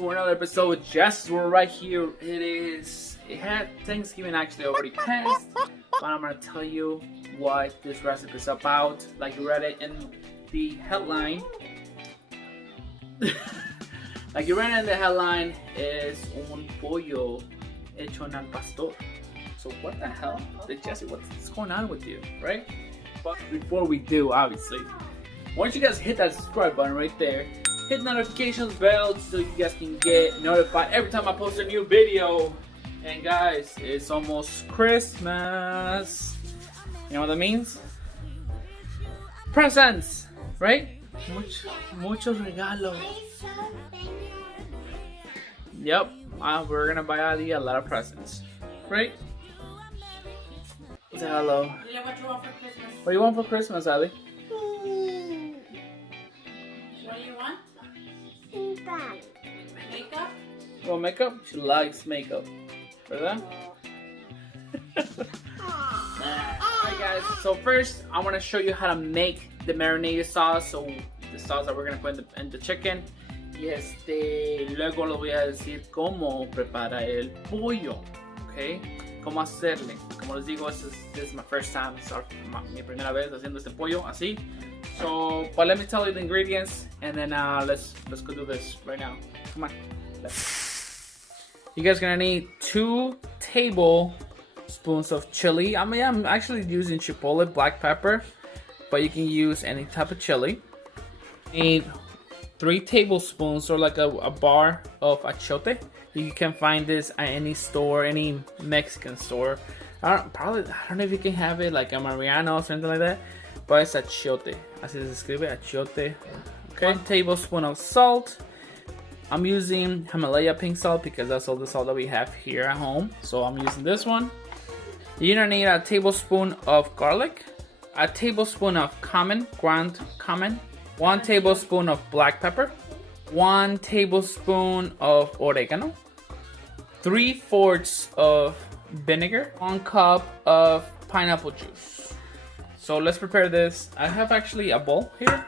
to another episode. Yes, we're right here. It had Thanksgiving actually already passed, but I'm gonna tell you what this recipe is about. Like you read it in the headline. Like you read it in the headline, is un pollo hecho en al pastor. So what the hell? Jesse, what's going on with you, right? But before we do, obviously, why don't you guys hit that subscribe button right there. Hit the notifications bell so you guys can get notified every time I post a new video. And guys, it's almost Christmas. You know what that means? Presents, right? Muchos regalos. Yep, we're gonna buy Ali a lot of presents, right? Say hello. What you want for Christmas? What do you want for Christmas, Ali? What do you want? Makeup? You want makeup? She likes makeup. ¿Verdad? Alright guys, so first I want to show you how to make the marinated sauce. So the sauce that we're going to put in the chicken. Y luego les voy a decir cómo preparar el pollo. Okay? Cómo hacerle. Como les digo, this is my first time. Mi primera vez haciendo este pollo así. So, but let me tell you the ingredients, and then let's go do this right now. Come on. You guys gonna need 2 tablespoons of chili. I mean, I'm actually using chipotle black pepper, but you can use any type of chili. Need 3 tablespoons or like a bar of achiote. You can find this at any store, any Mexican store. I don't know if you can have it like a Mariano or something like that, but it's achiote. Así se escribe, achiote. Okay. 1 tablespoon of salt. I'm using Himalaya pink salt because that's all the salt that we have here at home. So I'm using this one. You're gonna need a tablespoon of garlic, a tablespoon of ground cumin, 1 tablespoon of black pepper, 1 tablespoon of oregano, 3/4 of vinegar, 1 cup of pineapple juice. So let's prepare this. I have actually a bowl here.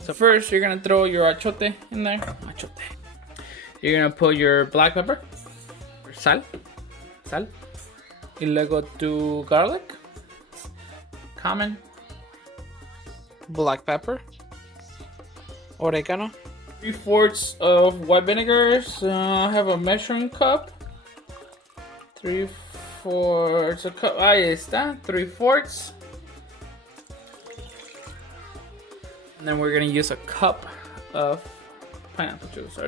So first you're gonna throw your achiote in there. You're gonna put your black pepper, sal, y luego tu garlic, cumin, black pepper, oregano, 3/4 of white vinegar. So I have a measuring cup. 3/4 a cup. Ahí está. 3/4. And then we're gonna use a cup of pineapple juice.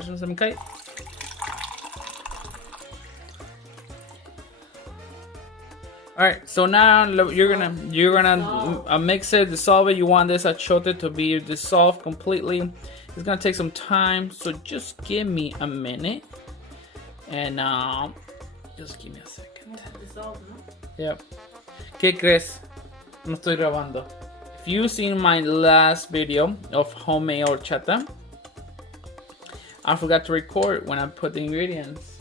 Alright, so now you're gonna mix it, dissolve it. You want this achiote to be dissolved completely. It's gonna take some time, so just give me a minute. And just give me a second. Dissolve, no? Yep. ¿Qué crees? No estoy grabando. If you've seen my last video of homemade horchata, I forgot to record when I put the ingredients.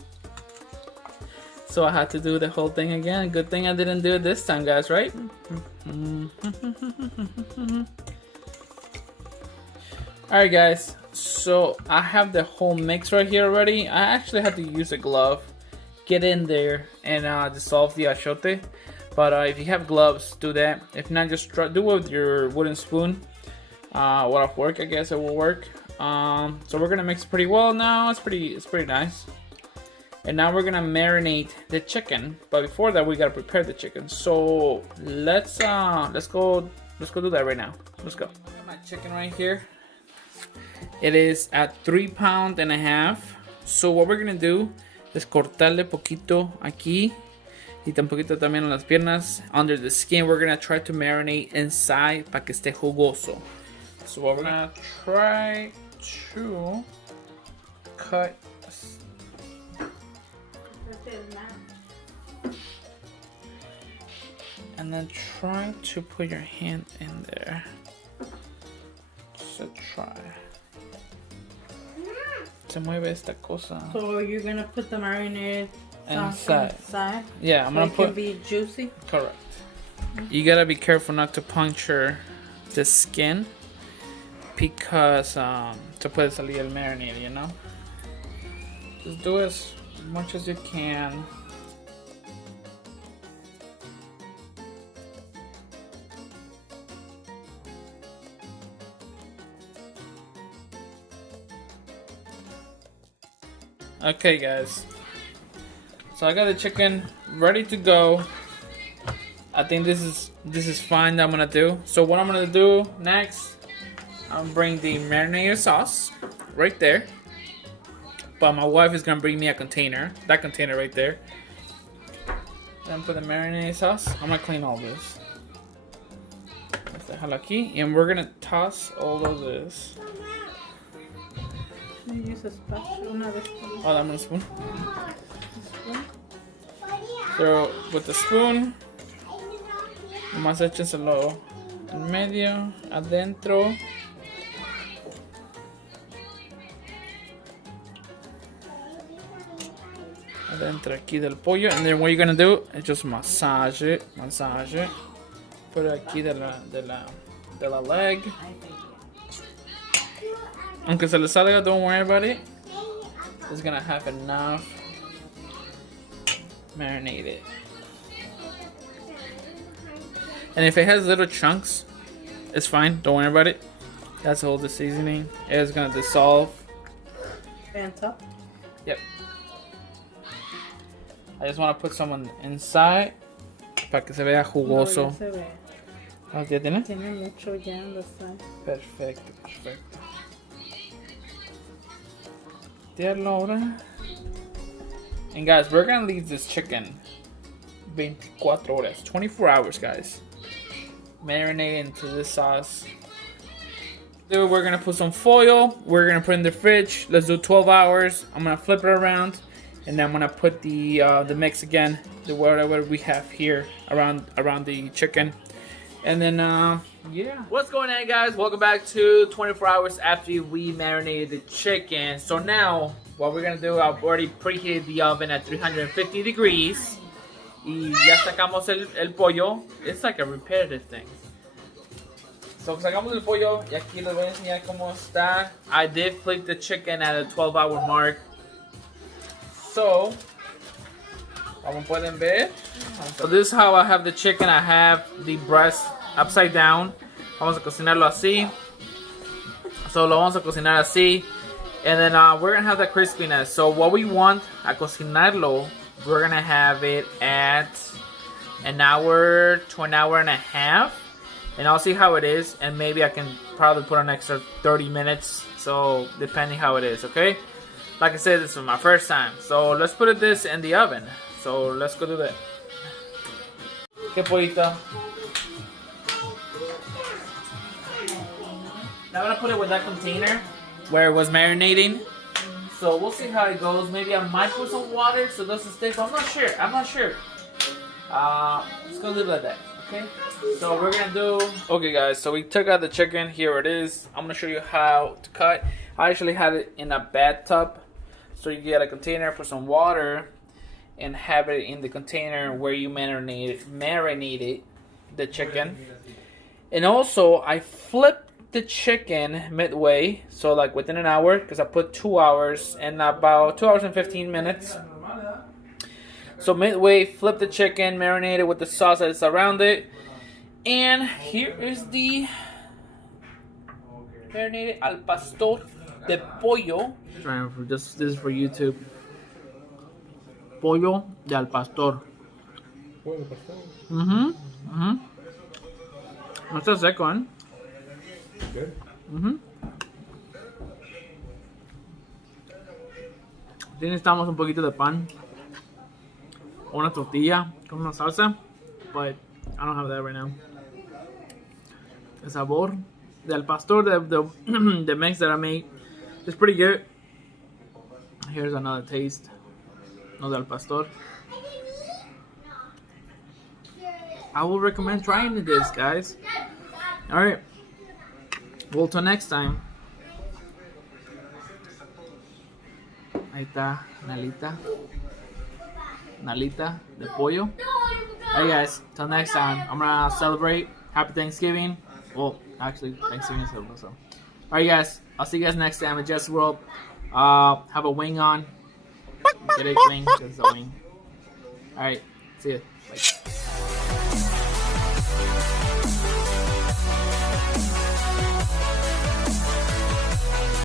So I had to do the whole thing again. Good thing I didn't do it this time, guys, right? Alright guys, so I have the whole mix right here already. I actually had to use a glove, get in there and dissolve the achiote. But if you have gloves, do that. If not, just do it with your wooden spoon. Will work, I guess it will work. So we're gonna mix it pretty well now. It's pretty nice. And now we're gonna marinate the chicken. But before that, we gotta prepare the chicken. So let's go do that right now. Let's go. I got my chicken right here. It is at 3.5 pounds. So what we're gonna do is cortarle poquito aquí. Y un poquito también en las piernas, under the skin. We're gonna try to marinate inside para que esté jugoso. So what we're gonna try to cut. And then try to put your hand in there. So try. Se mueve esta cosa. So you're gonna put the marinated inside. Yeah, I'm so gonna it put. can be juicy. Correct. You gotta be careful not to puncture the skin because to to puede salir el marinade, you know? Just do as much as you can. Okay guys, so I got the chicken ready to go. I think this is fine that I'm gonna do. So what I'm gonna do next, I'm gonna bring the marinated sauce right there. But my wife is gonna bring me a container, that container right there. Then put the marinated sauce. I'm gonna clean all this. Let's dejarlo aquí, and we're gonna toss all of this. Use a spatula. Oh, dame un spoon. So with the spoon, nomás échenselo en medio, adentro. Adentro aquí del pollo, and then what you're gonna do is just massage it. Put it aquí de la leg. Aunque se le salga, don't worry about it. It's gonna have enough marinated. And if it has little chunks, it's fine. Don't worry about it. That's all the seasoning. It's gonna dissolve. And top? Yep. I just want to put some inside para que se vea jugoso. No, ya se ve. ¿Ya tiene? Tiene mucho ya en la sal. Perfecto, perfecto. Ahora. And guys, we're gonna leave this chicken 24 horas, 24 hours, guys. Marinate into this sauce. Dude, we're gonna put some foil. We're gonna put it in the fridge. Let's do 12 hours. I'm gonna flip it around, and then I'm gonna put the mix again, the whatever we have here around the chicken, and then yeah. What's going on, guys? Welcome back to 24 hours after we marinated the chicken. So now, what we're gonna do, I've already preheated the oven at 350 degrees. Y ya sacamos el pollo. It's like a repetitive thing. So sacamos el pollo y aquí les voy a enseñar cómo está. I did flip the chicken at a 12-hour mark. So, como pueden ver. So this is how I have the chicken. I have the breast upside down. Vamos a cocinarlo así. So lo vamos a cocinar así. And then we're going to have the crispiness. So what we want a cocinarlo, we're going to have it at an hour to an hour and a half. And I'll see how it is. And maybe I can probably put an extra 30 minutes. So depending how it is, okay? Like I said, this is my first time. So let's put this in the oven. So let's go do that. ¿Qué pollito? Now I'm gonna put it with that container where it was marinating. So we'll see how it goes. Maybe I might put some water so it doesn't stick. I'm not sure. Just gonna leave it like that. Okay. So we're gonna do. Okay, guys. So we took out the chicken. Here it is. I'm gonna show you how to cut. I actually had it in a bathtub. So you get a container, put some water, and have it in the container where you marinated the chicken. And also, I flipped the chicken midway, so like within an hour, because I put 2 hours and about 2 hours and 15 minutes. So midway, flip the chicken, marinate it with the sauce that is around it. And here is the marinated al pastor de pollo. This is for YouTube. Pollo de al pastor. No está seco, ¿eh? Good. Sí, necesitamos un poquito de pan, una tortilla con una salsa, but I don't have that right now. El sabor del pastor, the mix that I made, is pretty good. Here's another taste. No del pastor. I will recommend trying this, guys. All right. Well, till next time. Ahí está, Nalita de pollo. Hey guys, till next time. I'm gonna celebrate. Happy Thanksgiving. Well, actually, Thanksgiving is over, so. Alright guys, I'll see you guys next time at Jess World. Have a wing on. Get a wing, because it's a wing. Alright, see ya. Bye.